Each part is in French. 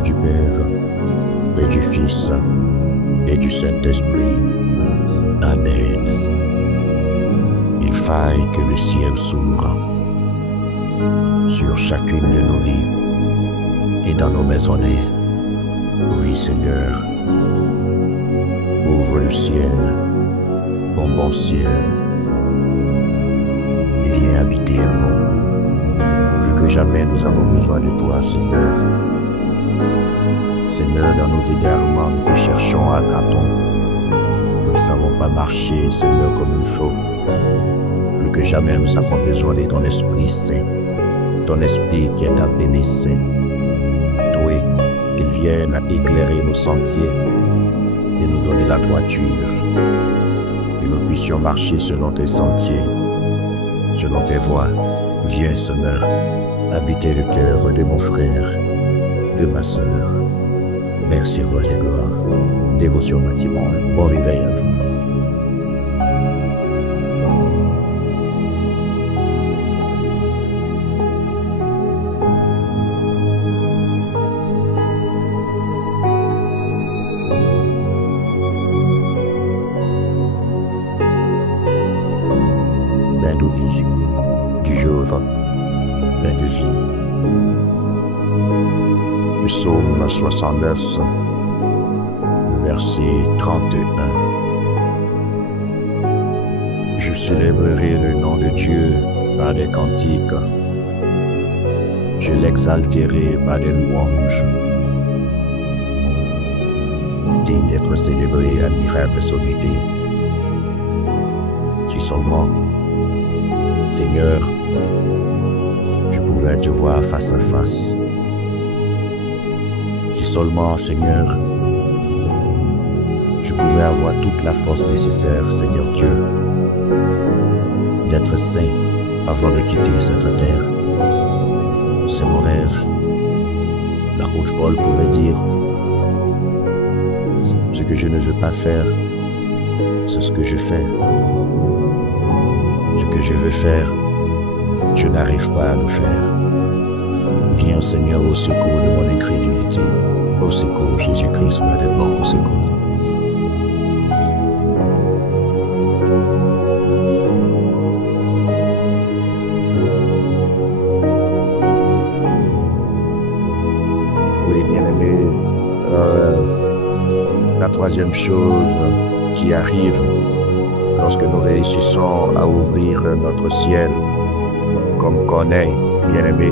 nom du Père, et du Fils, et du Saint-Esprit. Amen. Il faille que le ciel s'ouvre sur chacune de nos vies et dans nos maisonnées. Oui, Seigneur, ouvre le ciel, mon bon ciel, et viens habiter en nous. Plus que jamais, nous avons besoin de toi, Seigneur. Seigneur, dans nos égarements, nous te cherchons à tâtons. Nous ne savons pas marcher, Seigneur, comme il faut. Plus que jamais, nous avons besoin de ton Esprit Saint, ton Esprit qui est appelé Saint. Oui, qu'il vienne éclairer nos sentiers et nous donner la droiture. Que nous puissions marcher selon tes sentiers, selon tes voies. Viens, Seigneur, habiter le cœur de mon frère, de ma sœur. Merci, Roi des gloires. Dévotion bâtiment. Bon réveil à vous. Bain de vie du jour, bain de vie. Le psaume 69, verset 31. Je célébrerai le nom de Dieu par des cantiques. Je l'exalterai par des louanges. Digne d'être célébré, admirable sommité. Si seulement, Seigneur, je pouvais te voir face à face. Si seulement, Seigneur, je pouvais avoir toute la force nécessaire, Seigneur Dieu, d'être saint avant de quitter cette terre. C'est mon rêve. L'apôtre Paul pouvait dire, ce que je ne veux pas faire, c'est ce que je fais. Ce que je veux faire, je n'arrive pas à le faire. Viens, Seigneur, au secours de mon incrédulité. Au secours, Jésus-Christ, me répond au secours. Oui, bien-aimé, la troisième chose qui arrive lorsque nous réussissons à ouvrir notre ciel, comme Corneille, bien-aimé,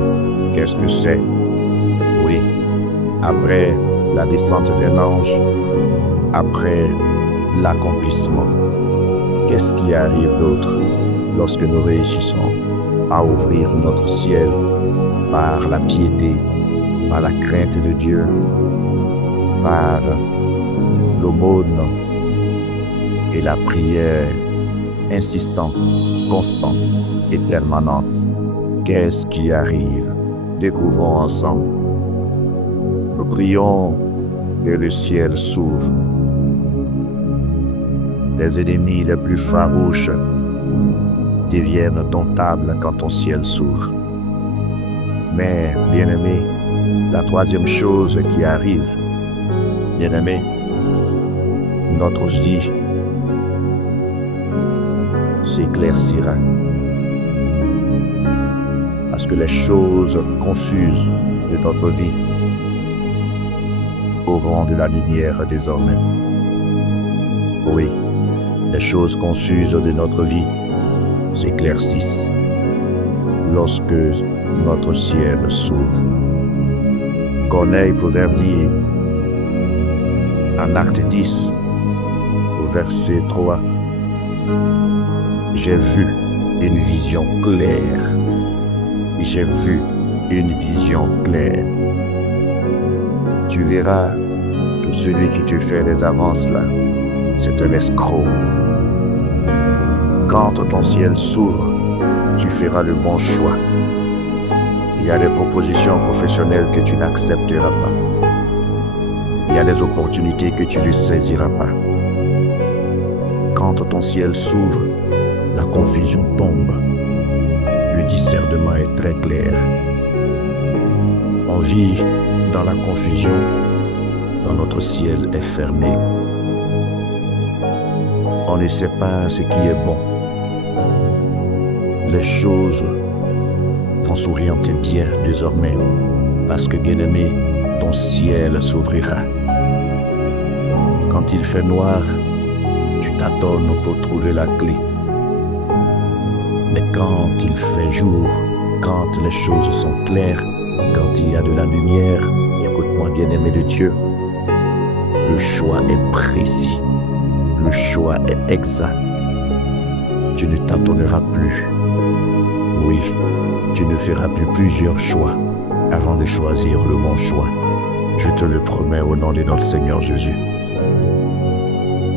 qu'est-ce que c'est? Oui, après la descente d'un ange, après l'accomplissement, qu'est-ce qui arrive d'autre lorsque nous réussissons à ouvrir notre ciel par la piété, par la crainte de Dieu, par l'aumône et la prière insistante, constante et permanente? Qu'est-ce qui arrive? Découvrons ensemble. Nous prions que le ciel s'ouvre. Les ennemis les plus farouches deviennent domptables quand ton ciel s'ouvre. Mais, bien-aimé, la troisième chose qui arrive, bien-aimé, notre vie s'éclaircira. Parce que les choses confuses de notre vie auront de la lumière désormais. Oui, les choses confuses de notre vie s'éclaircissent lorsque notre ciel s'ouvre. Corneille pouvait dire en Acte 10, au verset 3, j'ai vu une vision claire. J'ai vu une vision claire. Tu verras que celui qui te fait des avances là, c'est un escroc. Quand ton ciel s'ouvre, tu feras le bon choix. Il y a des propositions professionnelles que tu n'accepteras pas. Il y a des opportunités que tu ne saisiras pas. Quand ton ciel s'ouvre, la confusion tombe. Le discernement est très clair. On vit Dans la confusion, dans notre ciel est fermé. On ne sait pas ce qui est bon. Les choses vont s'orienter bien désormais, parce que, bien-aimé, ton ciel s'ouvrira. Quand il fait noir, tu t'attends pour trouver la clé. Mais quand il fait jour, quand les choses sont claires, quand il y a de la lumière, écoute-moi, bien-aimé de Dieu, le choix est précis, le choix est exact. Tu ne t'attendras plus. Oui, tu ne feras plus plusieurs choix avant de choisir le bon choix. Je te le promets au nom de notre Seigneur Jésus.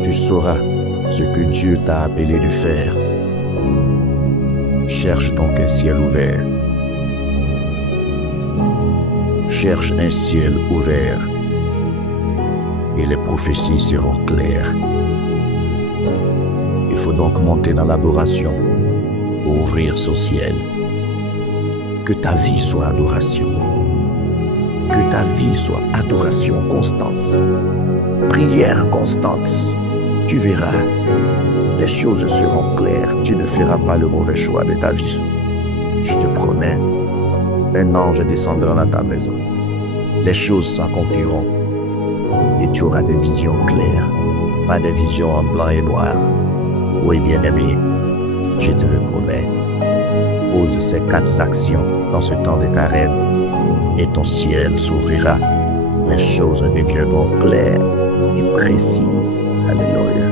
Tu sauras ce que Dieu t'a appelé de faire. Cherche donc un ciel ouvert. Cherche un ciel ouvert et les prophéties seront claires. Il faut donc monter dans l'adoration pour ouvrir son ciel. Que ta vie soit adoration. Que ta vie soit adoration constante. Prière constante. Tu verras, les choses seront claires. Tu ne feras pas le mauvais choix de ta vie. Je te promets, un ange descendra dans ta maison. Les choses s'accompliront et tu auras des visions claires, pas des visions en blanc et noir. Oui, bien-aimé, je te le promets. Pose ces 4 actions dans ce temps de carême et ton ciel s'ouvrira. Les choses deviendront claires et précises. Alléluia.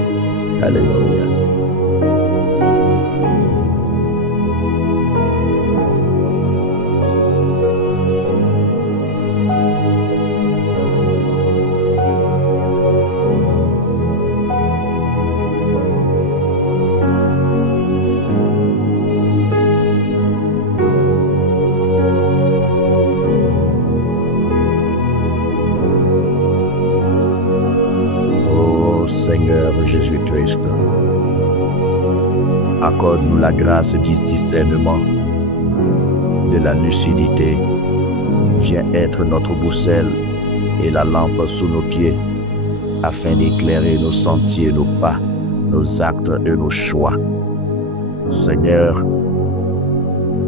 Alléluia. Seigneur Jésus-Christ, accorde-nous la grâce du discernement, de la lucidité. Viens être notre boussole et la lampe sous nos pieds, afin d'éclairer nos sentiers, nos pas, nos actes et nos choix. Seigneur,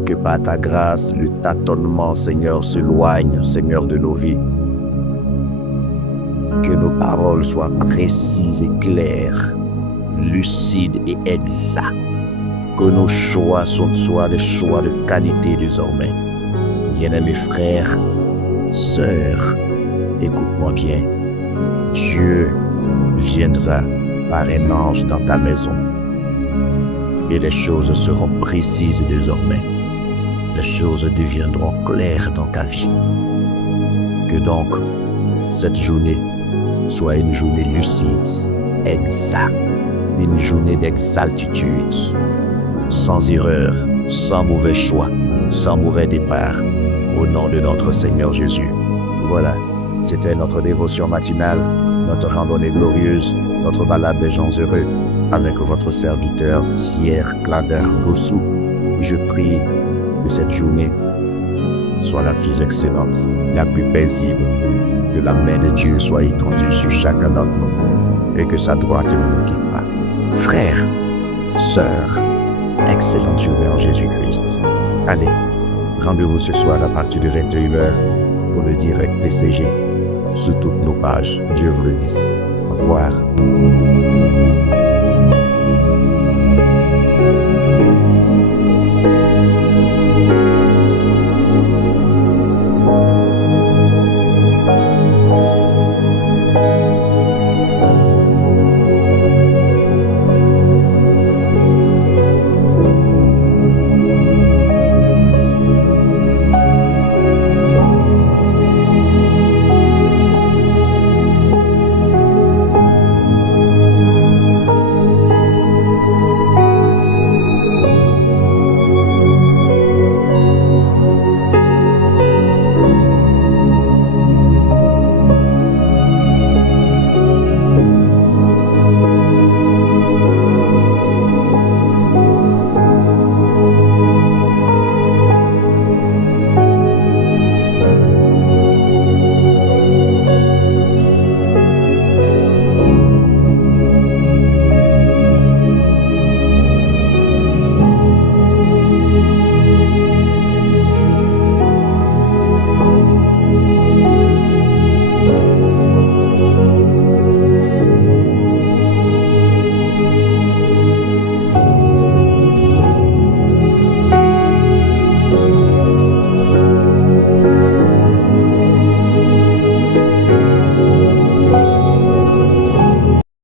que par ta grâce, le tâtonnement, Seigneur, s'éloigne, Seigneur, de nos vies. Que nos paroles soient précises et claires, lucides et exactes. Que nos choix soient des choix de qualité désormais. Bien-aimés frères, sœurs, écoute-moi bien. Dieu viendra par un ange dans ta maison. Et les choses seront précises désormais. Les choses deviendront claires dans ta vie. Que donc, cette journée soit une journée lucide, exacte, une journée d'exaltitude, sans erreur, sans mauvais choix, sans mauvais départ, au nom de notre Seigneur Jésus. Voilà, c'était notre dévotion matinale, notre randonnée glorieuse, notre balade des gens heureux, avec votre serviteur Pierre Claver Gossou. Je prie que cette journée soit la plus excellente, la plus paisible, que la main de Dieu soit étendue sur chacun d'entre nous et que sa droite ne nous quitte pas. Frères, sœurs, excellente journée en Jésus-Christ. Allez, rendez-vous ce soir à partir de 21h pour le direct PCG sur toutes nos pages. Dieu vous bénisse. Au revoir.